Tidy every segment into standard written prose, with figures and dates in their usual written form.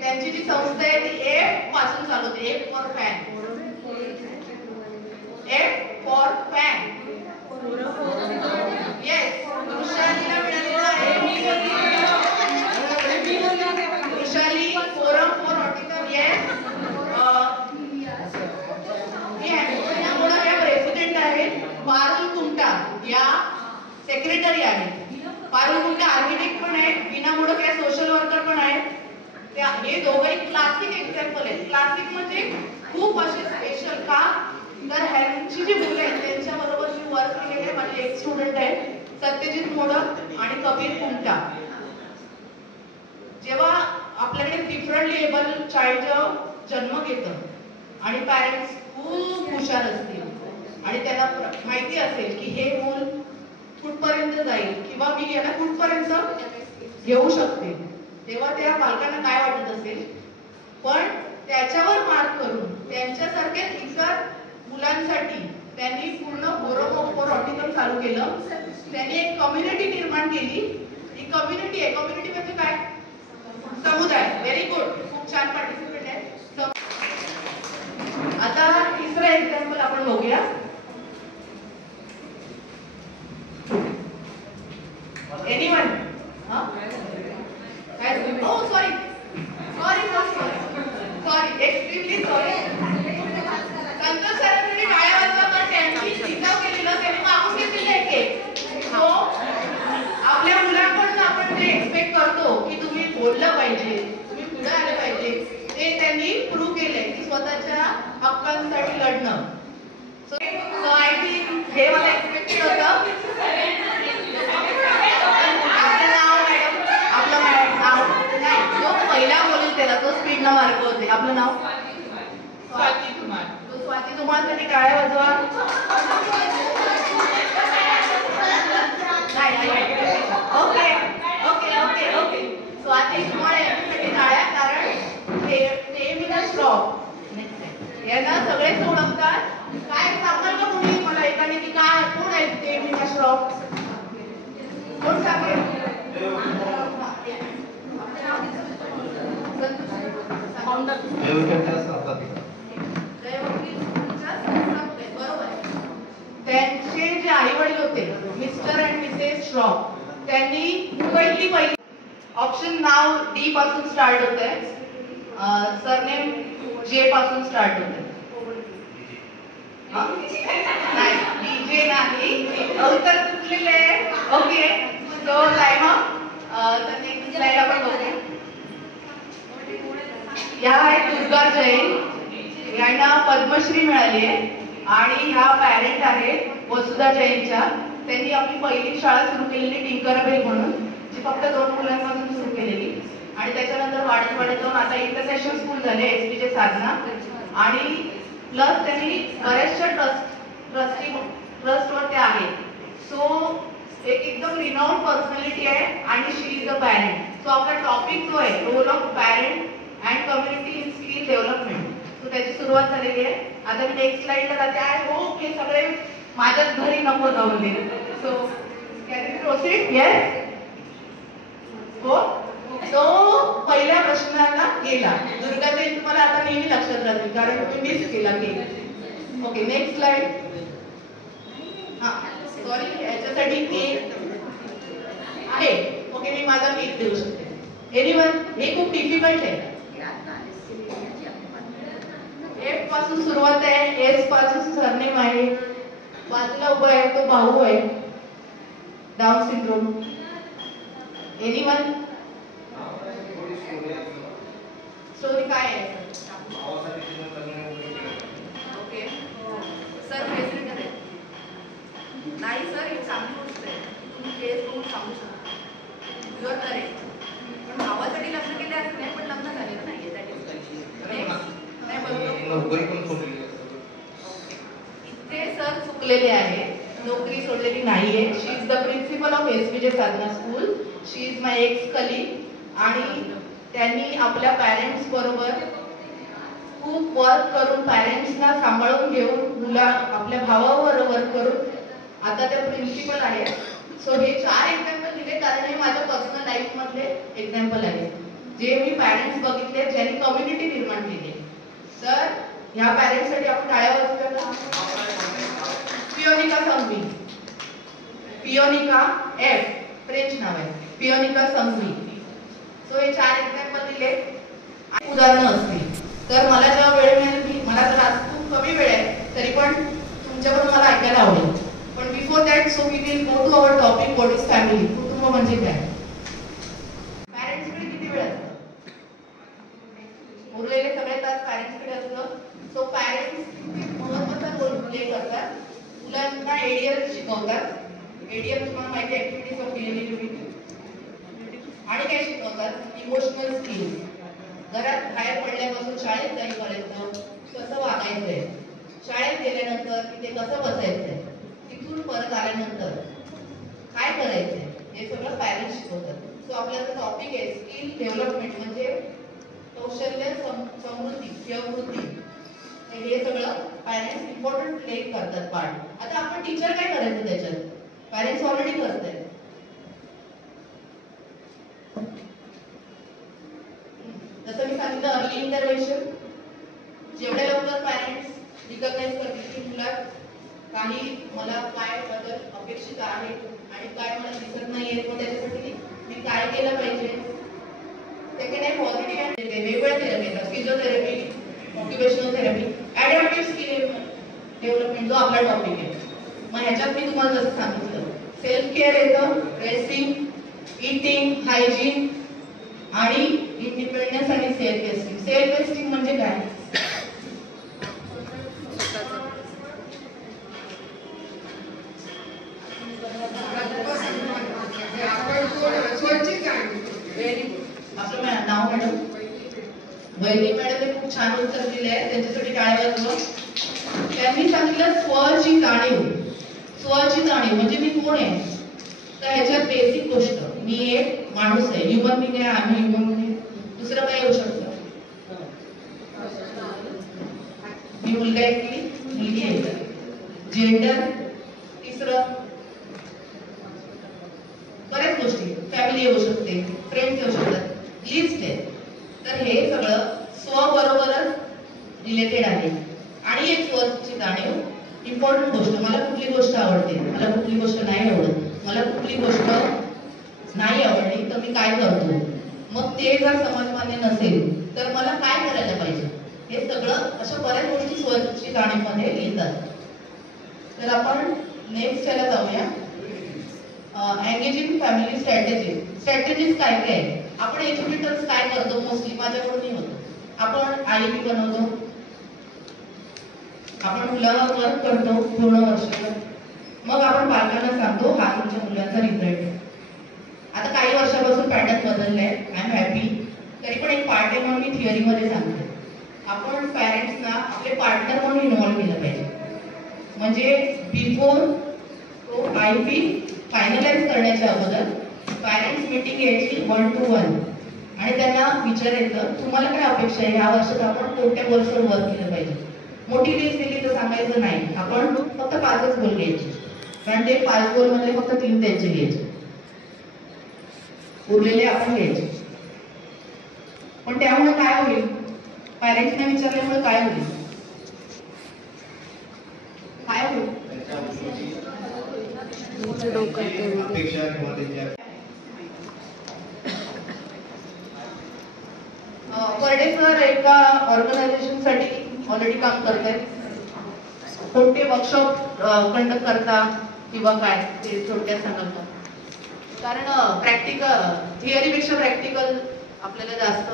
त्यांची जी संस्था आहे ती एफ पासून चालू होते. F for fan. F for fan. Yes, वृषालीला मिळालेला आहे. Vrushali forum for autism. Yes, या प्रेसिडेंट आहेत. पारुल कुमटा या सेक्रेटरी आहेत. पारुल कुमटा आर्किटेक्ट पण आहेत. वीणा मोडक या सोशल वर्कर पण आहेत. हे दोघंही क्लासिक एक्झाम्पल आहेत. क्लासिक म्हणजे खूप असे स्पेशल का, तर ह्यांची जी मुलं आहेत त्यांच्या बरोबर मी वर्क केलेले माझे एक स्टुडंट आहेत सत्यजित मोडक आणि कबीर कुमटा. जेव्हा आपल्याकडे डिफरंटली एबल चाइल्डचं जन्म घेतं आणि पॅरेंट्स खूप हुशार असतील आणि त्यांना माहिती असेल की हे मूल कुठपर्यंत जाईल किंवा मी याला कुठपर्यंत घेऊ शकते, तेव्हा त्या पालकांना काय वाटत असेल. पण त्याच्यावर मात करून त्यांच्यासारख्या इतर मुलांसाठी त्यांनी पूर्ण फोरम फॉर ऑटिझम चालू केलं. त्यांनी एक कम्युनिटी निर्माण केली. ही कम्युनिटी आहे. कम्युनिटी म्हणजे काय? समुदाय. व्हेरी गुड, खूप छान पार्टिसिपेट आहे. आता तिसरं एक्झाम्पल आपण बघूया. Anyone? Oh, sorry, extremely sorry. Santosh सरांनी टाळ्या वाजवा, त्यांनी शिकाव केलेलं त्यांनी मागून घेतलेलं आहे. सो आपल्या मुलांकडून आपण जे एक्सपेक्ट करतो की तुम्ही बोललं पाहिजे, तुम्ही पुढे आले पाहिजे, ते त्यांनी प्रूव्ह केलंय की स्वतःच्या हक्कांसाठी लढणं. सो आय थिंक हे मला एक्सपेक्टेड होतं. पहिला बोलेल त्याला तो स्पीड न मार्क होते. आपलं नाव? स्वाती धुमाळ. तो स्वाती धुमाळ साठी टाळ्या वाजवा. Okay okay okay okay. Swati Dhumal यांच्यासाठी टाळ्या, कारण ते मीना श्रॉफ यांना सगळेच ओळखतात. काय सांगाल का तुम्ही मला एकाने की काय कोण आहे ते मीना श्रॉफ? कोण सांगेल? त्यांचे जे आई वडील होते मिस्टर अँड मिसेस श्रॉफ, त्यांनी मुंबईतली पहिली. ऑप्शन नाव डी पासून स्टार्ट होत आहे. सरनेम जे पासून स्टार्ट होत आहे. डीजे नाही, उत्तर चुकलेले आहे. Okay, so time up. तर नेक्स्ट स्लाइड आपण बघूया. या आहेत दुर्गा जैन, यांना पद्मश्री मिळाली आहे आणि ह्या पॅरेंट आहेत वसुधा जैनच्या. त्यांनी आपली पहिली शाळा सुरू केलेली टिंकरबेल म्हणून, जी फक्त 2 मुलांपासून सुरू केलेली आणि त्याच्यानंतर वाढत वाढत जाऊन आता इंटरनॅशनल स्कूल झाले एसपीचे साधना. आणि प्लस त्यांनी बऱ्याचशा ट्रस्टवर ते आहेत. सो एक एकदम रिनाउंड पर्सनॅलिटी आहे आणि she is a parent. So आपला टॉपिक जो आहे role of parent and community in skill development, so त्याची सुरुवात झालेली आहे. आता मी नेक्स्ट स्लाइडला जाते. आय होप हे सगळे माझ्याच घरी नको जाऊन दे. So can we proceed? Yes, हो. तो पहिल्या प्रश्नाला गेला. दुर्गा जैन तुम्हाला आता नेहमी लक्षात राहतील कारण तुम्ही मिस केला की. Okay, next slide. हा सॉरी, याच्यासाठी केक आहे. ओके, मी माझा केक देऊ शकते. एनीवन? हे खूप डिफिकल्ट आहे. एफ पासून सुरुवात आहे, एस पासून सरनेम आहे, बाजूला उभा आहे तो भाऊ आहे, डाऊन सिंड्रोम. एनीवन? स्टोरी काय आहे? ओके सर, प्रेसिडेंट आहे. नाही सर, ही चांगली गोष्ट आहे. तुम्ही केस बघून सांगू शकता. Your correct. उरलेले आहे, नोकरी सोडलेली नाहीये. She is the principal of SVJ Sadhana school. She is my ex colleague आणि त्यांनी आपल्या पॅरेंट्स बरोबर खूप वर्क करून पॅरेंट्सना सांभाळून घेऊन मुला आपल्या भावावर वर्क करून आता त्या प्रिन्सिपल आहेत. सो हे 4 एक्झाम्पल दिले कारण हे माझ्या पर्सनल लाईफ मधले एक्झाम्पल आहेत जे मी पॅरेंट्स बघितले ज्यांनी कम्युनिटी निर्माण केली. तर ह्या पॅरेंट्ससाठी आपण टाळ्या वाजवूया का? पियोनिका संघवी, पियोनिका एफ फ्रेंच नाव आहे, पियोनिका संघवी. सो हे 4 एक्झाम्पल दिले. उदाहरणं असतील तर मला जेव्हा वेळ मिळेल, मला तर आज खूप कमी वेळ आहे तरी पण तुमच्याकडून मला ऐकायला आवडेल. पण before that so we will go to our topic what is family. कुटुंब म्हणजे काय? पॅरेंट्सकडे किती वेळ असतं? उरलेले सगळे तास पॅरेंट्सकडे असतं. सो पॅरेंट्स महत्त्वाचा रोल प्ले करतात. मुलांना एडीएल शिकवतात. एडीएल तुम्हाला माहिती आहे, ऍक्टिव्हिटीज ऑफ डेली लिव्हिंग. आणि काय शिकवतात? Emotional skills. घरात बाहेर पडल्यापासून शाळेत जाईपर्यंत कसं वागायचंय, शाळेत गेल्यानंतर तिथे कसं बसायचंय, तिथून परत आल्यानंतर काय करायचंय, हे सगळं पॅरेंट्स शिकवतात. सो आपल्याचा टॉपिक आहे स्किल डेव्हलपमेंट म्हणजे कौशल्य समृद्धी किंवा वृद्धी. हे सगळं पॅरेंट्स इम्पॉर्टंट प्ले करतात पार्ट. आता आपण टीचर काय करायचं त्याच्यात? पॅरेंट्स ऑलरेडी करतायत. जसं मी सांगितलं अर्ली इंटरव्हेन्शन. जेवढ्या लवकर पॅरेंट्स रिकॉग्नाइज करतील की मुलात काही मला काय बदल अपेक्षित आहे आणि काय मला दिसत नाहीये, मग त्याच्यासाठी मी काय केलं पाहिजे. सेकंड आहे पॉझिटिव्ह अँड वेगवेगळ्या थेरपी आहेत. Physiotherapy, motivational therapy, adaptive skill development जो आपला टॉपिक आहे. मग ह्याच्यात मी तुम्हाला जसं सांगितलं सेल्फ केअर येतं, ड्रेसिंग, इटिंग, हायजीन आणि इंडिपेंडन्स आणि सेल्फ एस्टीम. सेल्फ एस्टीम म्हणजे काय? आपलं नाव मॅडम वैदिक मॅडम खूप छान उत्तर दिले आहे, त्यांच्यासाठी टाळ्या वाजवा. त्यांनी सांगितलं स्वची जाणीव. स्वची जाणीव म्हणजे मी कोण आहे. तर ह्याच्यात बेसिक गोष्ट मी एक माणूस आहे, ह्युमन बिंग आहे, आम्ही ह्युमन बिंग. दुसरं काय येऊ शकतं? मी मुलगा आहे की मुलगी आहे. जेंडर. तिसरं बऱ्याच गोष्टी, फॅमिली येऊ शकते, फ्रेंड्स येऊ शकतात, लिस्ट आहे. तर हे सगळं स्व बरोबरच रिलेटेड आहे. आणि एक स्वची जाणीव इम्पॉर्टंट गोष्ट. मला कुठली गोष्ट आवडते, मला कुठली गोष्ट नाही आवडत, मला कुठली गोष्ट नाही आवडली तर मी काय करतो. मग ते जर समाजमान्य नसेल तर मला काय करायला पाहिजे, हे सगळं अशा बऱ्याच गोष्टी स्वची जाणीवमध्ये येतात. तर आपण नेक्स्ट याला जाऊया. एंगेजिंग फॅमिली स्ट्रॅटेजीज काय काय. आपण एज्युकेटर्स काय करतो मोस्टली, माझ्याकडून नाही होत. आपण IEP बनवतो, आपण मुलावर वर्क करतो पूर्ण वर्षभर, मग आपण पालकांना सांगतो हा तुमच्या मुलाचा रिझल्ट. आता काही वर्षापासून पॅटर्न बदललाय, आय एम हॅपी. तरी पण एक पार्ट आहे म्हणून मी थिअरीमध्ये सांगते. आपण पॅरेंट्सना आपले पार्टनर म्हणून इन्व्हॉल्व केलं पाहिजे. म्हणजे बिफोर तो IEP फायनलाइज करण्याच्या अगोदर पॅरेंट्स मीटिंग घ्यायची 1 to 1 आणि त्यांना विचारायचं तुम्हाला काय अपेक्षा आहे, ह्या वर्षात आपण कोणत्या गोल्सवर वर्क केलं पाहिजे. मोठी लिस्ट दिली तर सांगायचं नाही, आपण फक्त 5च गोल घ्यायचे, कारण ते 5 गोल मध्ये फक्त 3 त्यांचे घ्यायचे, उरलेले आपण घ्यायचे. पण त्यामुळे काय होईल, पॅरेंट्सना विचारल्यामुळे काय होईल, काय होईल? परडे सर एका ऑर्गनायझेशन साठी ऑलरेडी काम करतायत. कोणते वर्कशॉप कंडक्ट करता किंवा काय ते थोडक्यात सांगाल का? कारण प्रॅक्टिकल थिअरीपेक्षा प्रॅक्टिकल आपल्याला जास्त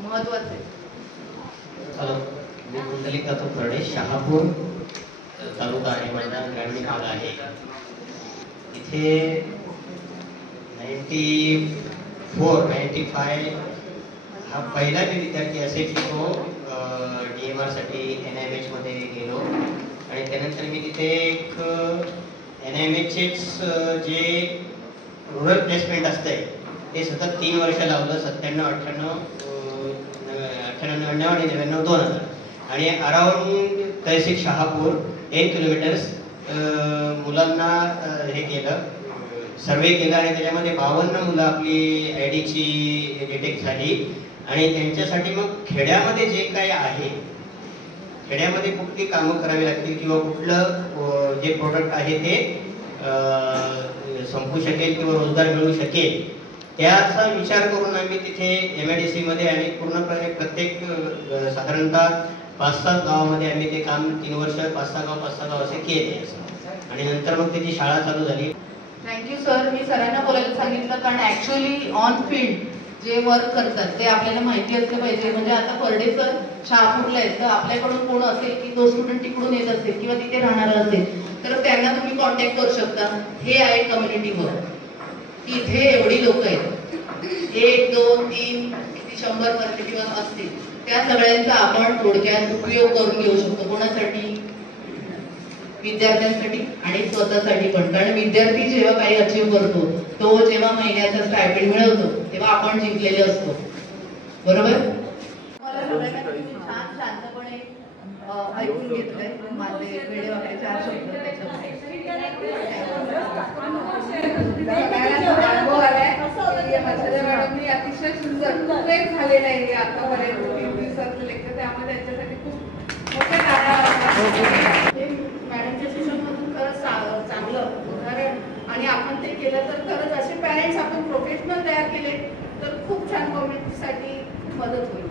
महत्वाचं आहे. मी कुंडलिका परडे, शहापूर तालुका आणि माझा ग्रामीण भाग आहे. इथे 95 हा पहिला मी विद्यार्थी असेल की तो DMR साठी NIMH मध्ये गेलो आणि त्यानंतर मी तिथे एक NIMHचेच जे रुरल प्लेसमेंट असतंय ते सतत 3 वर्ष लावलं, 97, 98, 98, 99 आणि 99, 2000 आणि अराउंड तहसील शहापूर 10 किलोमीटर्स मुलांना हे केलं, सर्वे केला आणि त्याच्यामध्ये 52 मुलं आपली IDची डिटेक्ट झाली आणि त्यांच्यासाठी मग खेड्यामध्ये जे काही आहे, खेड्यामध्ये कुठली कामं करावी लागतील किंवा कुठलं जे प्रोडक्ट आहे ते संपू शकेल किंवा रोजगार मिळू शकेल त्याचा विचार करून आम्ही तिथे MIDC मध्ये आणि पूर्णपणे प्रत्येक साधारणतः 5-7 गावामध्ये आम्ही ते काम 3 वर्ष 5-6 गाव असे केले आणि नंतर मग त्याची शाळा चालू झाली. Thank you sir. मी सरांना बोलायला सांगितलं कारण ऍक्च्युअली ऑन फील्ड जे वर्क करतात ते आपल्याला माहिती असले पाहिजे. म्हणजे आता फर्डे सर शहापूरला आहेत, तर आपल्याकडून कोण असेल की तो स्टुडंट तिकडून येत असेल किंवा तिथे राहणार असेल तर त्यांना तुम्ही कॉन्टॅक्ट करू शकता. हे आहे कम्युनिटी वर्क. इथे एवढी लोक आहेत, 1, 2, 3 किती 100 पर्यंत असतील, त्या सगळ्यांचा आपण थोडक्यात उपयोग करून घेऊ शकतो. कोणासाठी? विद्यार्थ्यांसाठी आणि स्वतःसाठी पण. कारण विद्यार्थी जेव्हा काही अचीव करतो, तो जेव्हा महिन्याचा स्टायपेंड मिळवतो तेव्हा आपण जिंकलेले असतो. बरोबर? छान शांतपणे ऐकून घेतलंय माझे वेळेवाकडे 4 शब्द त्याच्यामध्ये. अनुभव आलाय की आचार्य मॅडमनी अतिशय सुंदर प्रेम झालेलं आहे आतापर्यंत 3 दिवसाचं लेक्चर, त्यामध्ये त्यांच्यासाठी खूप मोठे कारण मॅडमच्या सेशनमधून खरंच चांगलं उदाहरण आणि आपण ते केलं तर खरंच असे पॅरेंट्स आपण प्रोफेशनल तयार केले तर खूप छान कम्युनिटीसाठी मदत होईल.